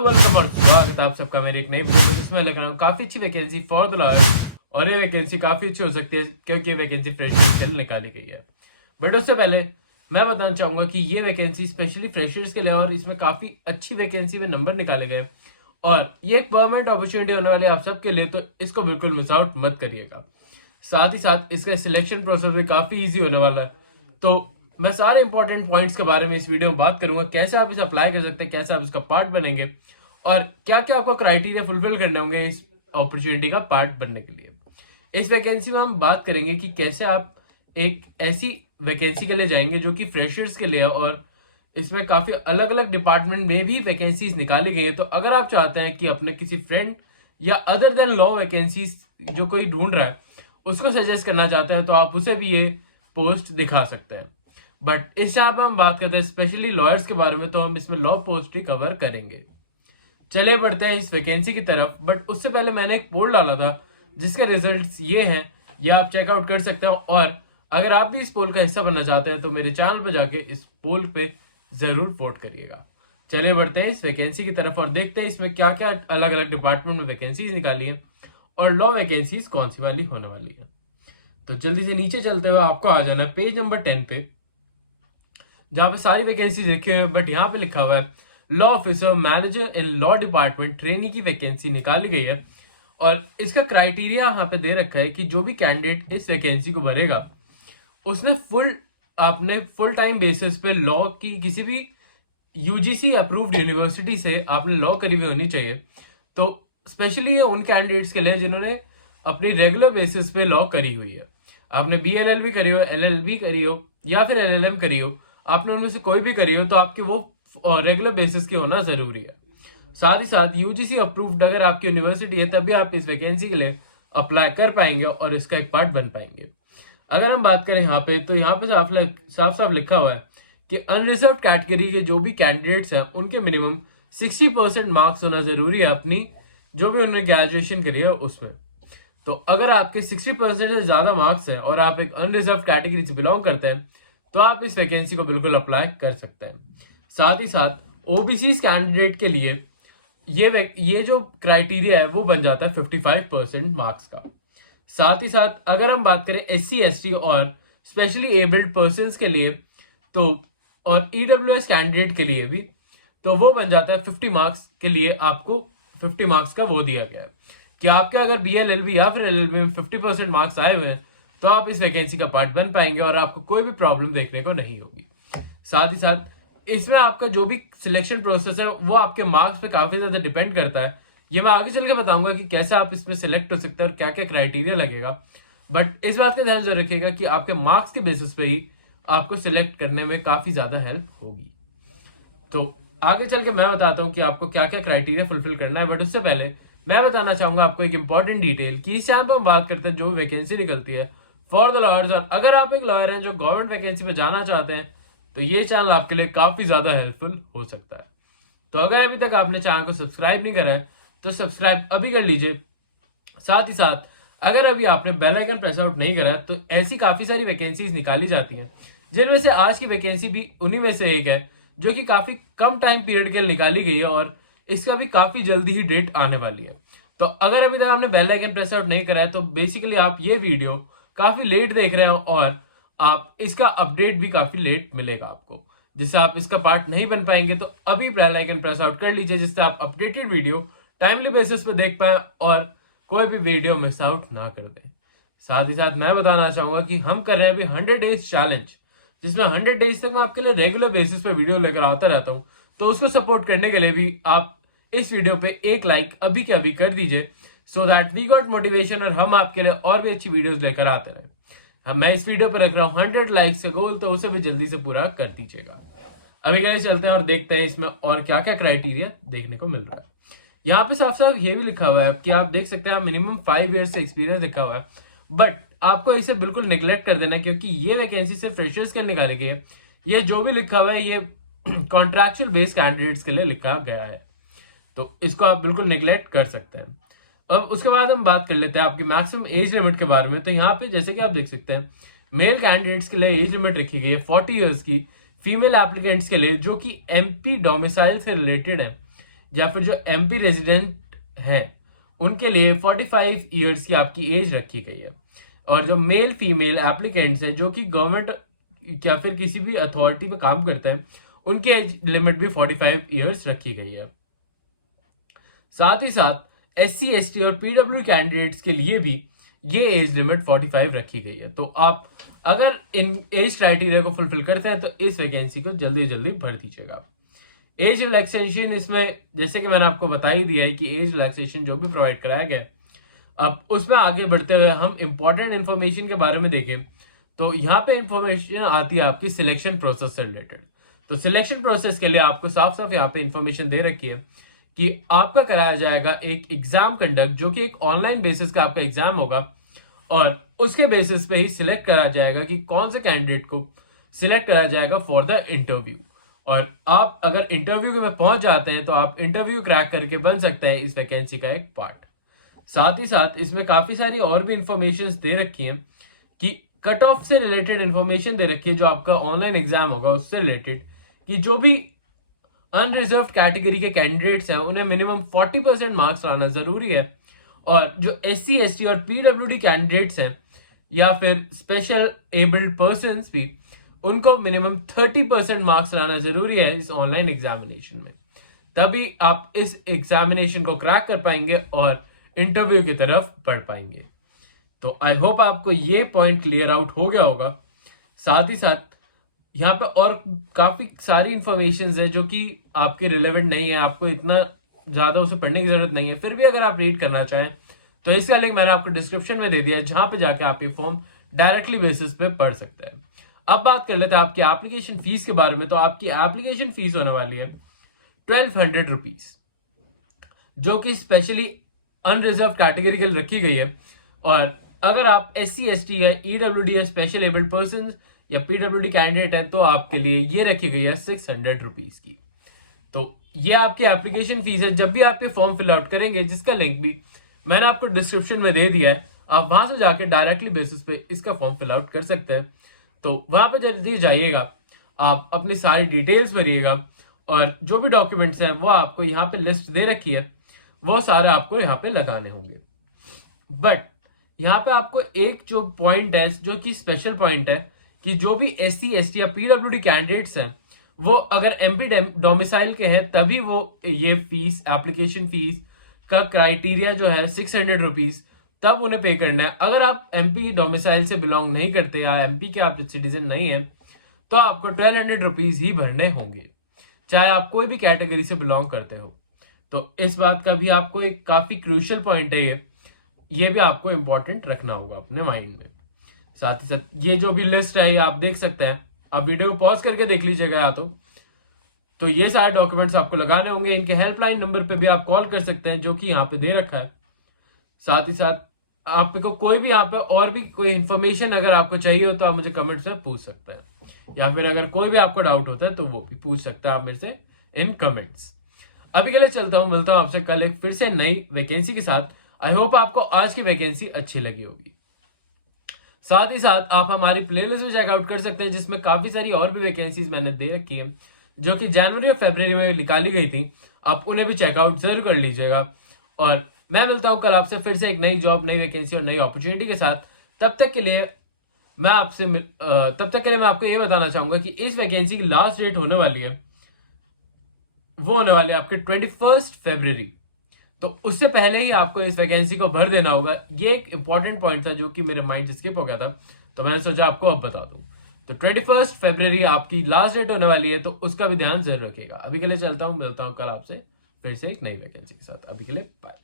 Welcome और स्वागत है आप सबका मेरे एक नई वीडियो में, जिसमें लग रहा हूँ काफी अच्छी वैकेंसी फॉर द लॉयर। और ये वैकेंसी काफी अच्छी हो सकती है क्योंकि ये वैकेंसी फ्रेशर्स के लिए निकाली गई है। बट उससे पहले मैं बताना चाहूंगा कि ये वैकेंसी स्पेशली फ्रेशर्स के लिए और इसमें काफी अच्छी वैकेंसी में नंबर निकाले गए और ये एक परमानेंट अपॉर्चुनिटी होने वाली है आप सबके लिए, तो इसको बिल्कुल मिस आउट मत करिएगा। साथ ही साथ इसका सिलेक्शन प्रोसेस भी काफी इजी होने वाला है। तो मैं सारे इंपॉर्टेंट पॉइंट्स के बारे में इस वीडियो में बात करूंगा, कैसे आप इसे अप्लाई कर सकते हैं, कैसे आप इसका पार्ट बनेंगे और क्या क्या आपको क्राइटेरिया फुलफिल करने होंगे इस अपॉर्चुनिटी का पार्ट बनने के लिए। इस वैकेंसी में हम बात करेंगे कि कैसे आप एक ऐसी वैकेंसी के लिए जाएंगे जो कि फ्रेशर्स के लिए है और इसमें काफी अलग अलग डिपार्टमेंट में भी वैकेंसीज निकाली गई है। तो अगर आप चाहते हैं कि अपने किसी फ्रेंड या अदर देन लॉ वैकेंसीज जो कोई ढूंढ रहा है उसको सजेस्ट करना चाहते हैं तो आप उसे भी ये पोस्ट दिखा सकते हैं। बट इस यहाँ पे हम बात करते हैं स्पेशली लॉयर्स के बारे में, तो हम इसमें लॉ पोस्ट ही कवर करेंगे। चलिए बढ़ते हैं इस वैकेंसी की तरफ। बट उससे पहले मैंने एक पोल डाला था जिसके रिजल्ट्स ये हैं, ये आप चेकआउट कर सकते हो। और अगर आप भी इस पोल का हिस्सा बनना चाहते हैं तो मेरे चैनल पर जाके इस पोल पे जरूर वोट करिएगा। चलिए बढ़ते हैं इस वैकेंसी की तरफ और देखते हैं इसमें क्या क्या अलग अलग डिपार्टमेंट में वैकेंसीज निकाली है और लॉ वैकेंसीज कौन सी वाली होने वाली है। तो जल्दी से नीचे चलते हुए आपको आ जाना है पेज नंबर 10 पे, जहां पे सारी वैकेंसीज लिखे हुए हैं। बट यहाँ पे लिखा हुआ है law officer manager in law department trainee की वैकेंसी निकाली गई है। और इसका क्राइटेरिया यहाँ पे दे रखा है कि जो भी कैंडिडेट इस वैकेंसी को भरेगा उसने आपने फुल टाइम बेसिस पे लॉ की किसी भी यूजीसी अप्रूव्ड यूनिवर्सिटी से आपने लॉ करी हुई होनी चाहिए। तो स्पेशली ये उन कैंडिडेट्स के लिए जिन्होंने अपनी रेगुलर बेसिस पे लॉ करी हुई है। आपने बीएलएलबी करी हो, एलएलबी करी हो या फिर एलएलएम करी हो, आपने उनमें से कोई भी करी हो तो आपकी वो रेगुलर बेसिस की होना जरूरी है। साथ ही साथ यूजीसी अप्रूव्ड अगर आपकी यूनिवर्सिटी है तभी आप इस वैकेंसी के लिए अप्लाई कर पाएंगे और इसका एक पार्ट बन पाएंगे। अगर हम बात करें यहाँ पे तो यहाँ पे साफ साफ लिखा हुआ है कि अनरिजर्व कैटेगरी के जो भी कैंडिडेट्स हैं उनके मिनिमम 60% मार्क्स होना जरूरी है अपनी जो भी उन्होंने ग्रेजुएशन करी है उसमें। तो अगर आपके 60% से ज्यादा मार्क्स हैं और आप एक अनरिजर्व कैटेगरी से बिलोंग करते हैं तो आप इस वैकेंसी को बिल्कुल अप्लाई कर सकते हैं। साथ ही साथ ओबीसी कैंडिडेट के लिए ये जो क्राइटेरिया है वो बन जाता है 55% मार्क्स का। साथ ही साथ अगर हम बात करें एससी एसटी और स्पेशली एबल्ड पर्संस के लिए तो और ईडब्ल्यूएस कैंडिडेट के लिए भी तो वो बन जाता है 50 मार्क्स के लिए। आपको 50 मार्क्स का वो दिया गया है कि आपके अगर बीएलएलबी या फिर एलएलबी में 50% मार्क्स आए हुए हैं तो आप इस वैकेंसी का पार्ट बन पाएंगे और आपको कोई भी प्रॉब्लम देखने को नहीं होगी। साथ ही साथ इसमें आपका जो भी सिलेक्शन प्रोसेस है वो आपके मार्क्स पे काफी ज्यादा डिपेंड करता है। ये मैं आगे चल के बताऊंगा कि कैसे आप इसमें सिलेक्ट हो सकते हैं और क्या क्या क्राइटेरिया लगेगा। बट इस बात का ध्यान जरूर रखिएगा कि आपके मार्क्स के बेसिस पे ही आपको सिलेक्ट करने में काफी ज्यादा हेल्प होगी। तो आगे चल के मैं बताता हूँ कि आपको क्या क्या क्राइटेरिया फुलफिल करना है। बट उससे पहले मैं बताना चाहूंगा आपको एक इंपॉर्टेंट डिटेल कि इस चैनल पर हम बात करते हैं जो वैकेंसी निकलती है फॉर द लॉयर्स। और अगर आप एक लॉयर हैं जो गवर्नमेंट वैकेंसी पे जाना चाहते हैं तो ये चैनल आपके लिए काफी ज्यादा हेल्पफुल हो सकता है। तो अगर अभी तक आपने चैनल को सब्सक्राइब नहीं करा है तो सब्सक्राइब अभी कर लीजिए। साथ ही साथ अगर अभी आपने बेल आइकन प्रेस आउट नहीं करा है तो ऐसी काफी सारी वैकेंसीज निकाली जाती हैं जिनमें से आज की वैकेंसी भी उन्हीं में से एक है जो कि काफी कम टाइम पीरियड के लिए निकाली गई है और इसका भी काफी जल्दी ही डेट आने वाली है। तो अगर अभी तक आपने बेल आइकन प्रेस आउट नहीं करा है तो बेसिकली आप ये वीडियो काफी लेट देख रहे हो और आप इसका अपडेट भी काफी लेट मिलेगा आपको, जिससे आप इसका पार्ट नहीं बन पाएंगे। तो अभी बेल आइकन प्रेस आउट कर लीजिए जिससे आप अपडेटेड वीडियो टाइमली बेसिस पे देख पाए और कोई भी वीडियो मिस आउट ना कर दें। साथ ही साथ मैं बताना चाहूंगा कि हम कर रहे हैं अभी 100 डेज चैलेंज, जिसमें 100 डेज तक मैं आपके लिए रेगुलर बेसिस पे वीडियो लेकर आता रहता हूं। तो उसको सपोर्ट करने के लिए भी आप इस वीडियो पे एक लाइक अभी के अभी कर दीजिए so that we got motivation और हम आपके लिए और भी अच्छी वीडियोस लेकर आते रहे। मैं इस वीडियो पे रख रहा हूँ 100 लाइक्स का गोल, तो उसे भी जल्दी से पूरा कर दीजिएगा। अभी के लिए चलते हैं और देखते हैं इसमें और क्या क्या क्राइटेरिया देखने को मिल रहा है। यहाँ पे साफ साफ ये भी लिखा हुआ है कि आप देख सकते हैं मिनिमम 5 ईयर्स से एक्सपीरियंस लिखा हुआ है। बट आपको इसे बिल्कुल निगलेक्ट कर देना है क्योंकि ये वैकेंसी सिर्फ फ्रेशर्स के लिए निकाली गई है। ये जो भी लिखा हुआ है ये कॉन्ट्रैक्चुअल बेस्ड कैंडिडेट्स के लिए लिखा गया है, तो इसको आप बिल्कुल निगलेक्ट कर सकते हैं। अब उसके बाद हम बात कर लेते हैं आपकी मैक्सिमम एज लिमिट के बारे में। तो यहाँ पे जैसे कि आप देख सकते हैं मेल कैंडिडेट्स के लिए एज लिमिट रखी गई है 40 ईयर्स की, फीमेल एप्लीकेंट्स के लिए जो कि एमपी डोमिसाइल से रिलेटेड है या फिर जो एमपी रेजिडेंट हैं उनके लिए 45 ईयर्स की आपकी एज रखी गई है। और जो मेल फीमेल एप्लीकेंट्स हैं जो कि गवर्नमेंट या फिर किसी भी अथॉरिटी पे काम करते हैं उनकी एज लिमिट भी 45 ईयर्स रखी गई है। साथ ही साथ SC ST और PW कैंडिडेट्स के लिए भी ये एज लिमिट 45 रखी गई है। तो आप अगर इन एज क्राइटेरिया को फुलफिल करते हैं तो इस वैकेंसी को जल्दी जल्दी भर दीजिएगा। एज रिलैक्सेशन इसमें जैसे कि मैंने आपको बता ही दिया है कि एज रिलैक्सेशन जो भी प्रोवाइड कराया गया। अब उसमें आगे बढ़ते हुए हम इंपॉर्टेंट इन्फॉर्मेशन के बारे में देखें तो यहाँ पे इंफॉर्मेशन आती है आपकी सिलेक्शन प्रोसेस से रिलेटेड। तो सिलेक्शन प्रोसेस के लिए आपको साफ साफ यहाँ पे इंफॉर्मेशन दे रखी है कि आपका कराया जाएगा एक एग्जाम कंडक्ट जो कि एक ऑनलाइन बेसिस का आपका एग्जाम होगा और उसके बेसिस पे ही सिलेक्ट करा जाएगा कि कौन से कैंडिडेट को सिलेक्ट करा जाएगा फॉर द इंटरव्यू। और आप अगर इंटरव्यू में पहुंच जाते हैं तो आप इंटरव्यू क्रैक करके बन सकते हैं इस वैकेंसी का एक पार्ट। साथ ही साथ इसमें काफी सारी और भी इंफॉर्मेशन दे रखी हैं कि कट ऑफ से रिलेटेड इंफॉर्मेशन दे रखी है जो आपका ऑनलाइन एग्जाम होगा उससे रिलेटेड कि जो भी अनरिजर्व कैटेगरी के कैंडिडेट्स हैं उन्हें मिनिमम 40% मार्क्स लाना जरूरी है। और जो SC ST और PWD कैंडिडेट्स हैं या फिर स्पेशल एबल्ड पर्सन भी उनको मिनिमम 30% मार्क्स लाना जरूरी है इस ऑनलाइन एग्जामिनेशन में। तभी आप इस एग्जामिनेशन को क्रैक कर पाएंगे और इंटरव्यू की तरफ बढ़ पाएंगे। तो आई होप आपको ये पॉइंट क्लियर आउट हो गया होगा। साथ ही साथ यहाँ पे और काफी सारी इंफॉर्मेशन है जो कि आपके रिलेवेंट नहीं है, आपको इतना ज्यादा उसे पढ़ने की जरूरत नहीं है, फिर भी अगर आप रीड करना चाहें तो इसका लिंक मैंने आपको डिस्क्रिप्शन में दे दिया है जहां पे जाके आप ये फॉर्म डायरेक्टली बेसिस पे पढ़ सकते हैं। अब बात कर लेते हैं आपकी एप्लीकेशन फीस के बारे में। तो आपकी एप्लीकेशन फीस होने वाली है 1200 रुपीज जो कि स्पेशली अनरिजर्व कैटेगरी के लिए रखी गई है। और अगर आप SC ST या EWD या स्पेशल एबल्ड पर्सन या PWD कैंडिडेट है तो आपके लिए ये रखी गई है 600 रुपीज की। तो ये आपकी एप्लीकेशन फीस है जब भी आप ये फॉर्म फिल आउट करेंगे, जिसका लिंक भी मैंने आपको डिस्क्रिप्शन में दे दिया है। आप वहां से जाके डायरेक्टली बेसिस पे इसका फॉर्म फिल आउट कर सकते हैं। तो वहां पे जल्दी जाइएगा, आप अपनी सारी डिटेल्स भरिएगा और जो भी डॉक्यूमेंट्स हैं वो आपको यहाँ पे लिस्ट दे रखी है वो सारे आपको यहाँ पे लगाने होंगे। बट यहाँ पे आपको एक जो पॉइंट है जो कि स्पेशल पॉइंट है कि जो भी SC ST या PWD कैंडिडेट्स हैं वो अगर MP डोमिसाइल के हैं तभी वो ये फीस एप्लीकेशन फीस का क्राइटेरिया जो है 600 रुपीज तब उन्हें पे करना है। अगर आप MP डोमिसाइल से बिलोंग नहीं करते या MP के आप सिटीजन नहीं है तो आपको 1200 रुपीज ही भरने होंगे, चाहे आप कोई भी कैटेगरी से बिलोंग करते हो। तो इस बात का भी आपको एक काफी क्रूशियल पॉइंट है ये भी आपको इंपॉर्टेंट रखना होगा अपने माइंड में। साथ ही साथ ये जो भी लिस्ट है ये आप देख सकते हैं, आप वीडियो को पॉज करके देख लीजिएगा या तो ये सारे डॉक्यूमेंट्स आपको लगाने होंगे। इनके हेल्पलाइन नंबर पे भी आप कॉल कर सकते हैं जो कि यहाँ पे दे रखा है। साथ ही साथ आपको कोई भी यहाँ पे और भी कोई इन्फॉर्मेशन अगर आपको चाहिए हो तो आप मुझे कमेंट्स में पूछ सकते हैं या फिर अगर कोई भी आपको डाउट होता है तो वो भी पूछ सकते हैं आप मेरे से इन कमेंट्स। अभी के लिए चलता हूँ, मिलता हूँ आपसे कल एक फिर से नई वैकेंसी के साथ। आई होप आपको आज की वैकेंसी अच्छी लगी होगी। साथ ही साथ आप हमारी प्लेलिस्ट में चेकआउट कर सकते हैं जिसमें काफी सारी और भी वैकेंसीज मैंने दे रखी है जो कि जनवरी और फरवरी में निकाली गई थी। आप उन्हें भी चेकआउट जरूर कर लीजिएगा और मैं मिलता हूं कल आपसे फिर से एक नई जॉब, नई वैकेंसी और नई अपॉर्चुनिटी के साथ। तब तक के लिए मैं आपको ये बताना चाहूंगा कि इस वैकेंसी की लास्ट डेट होने वाली है वो होने वाली है आपके 21 फरवरी। तो उससे पहले ही आपको इस वैकेंसी को भर देना होगा। ये एक इंपॉर्टेंट पॉइंट था जो कि मेरे माइंड से स्किप हो गया था तो मैंने सोचा आपको अब बता दूं। तो 21 फरवरी आपकी लास्ट डेट होने वाली है तो उसका भी ध्यान जरूर रखिएगा। अभी के लिए चलता हूं, मिलता हूं कल आपसे फिर से एक नई वैकेंसी के साथ। अभी के लिए बाय।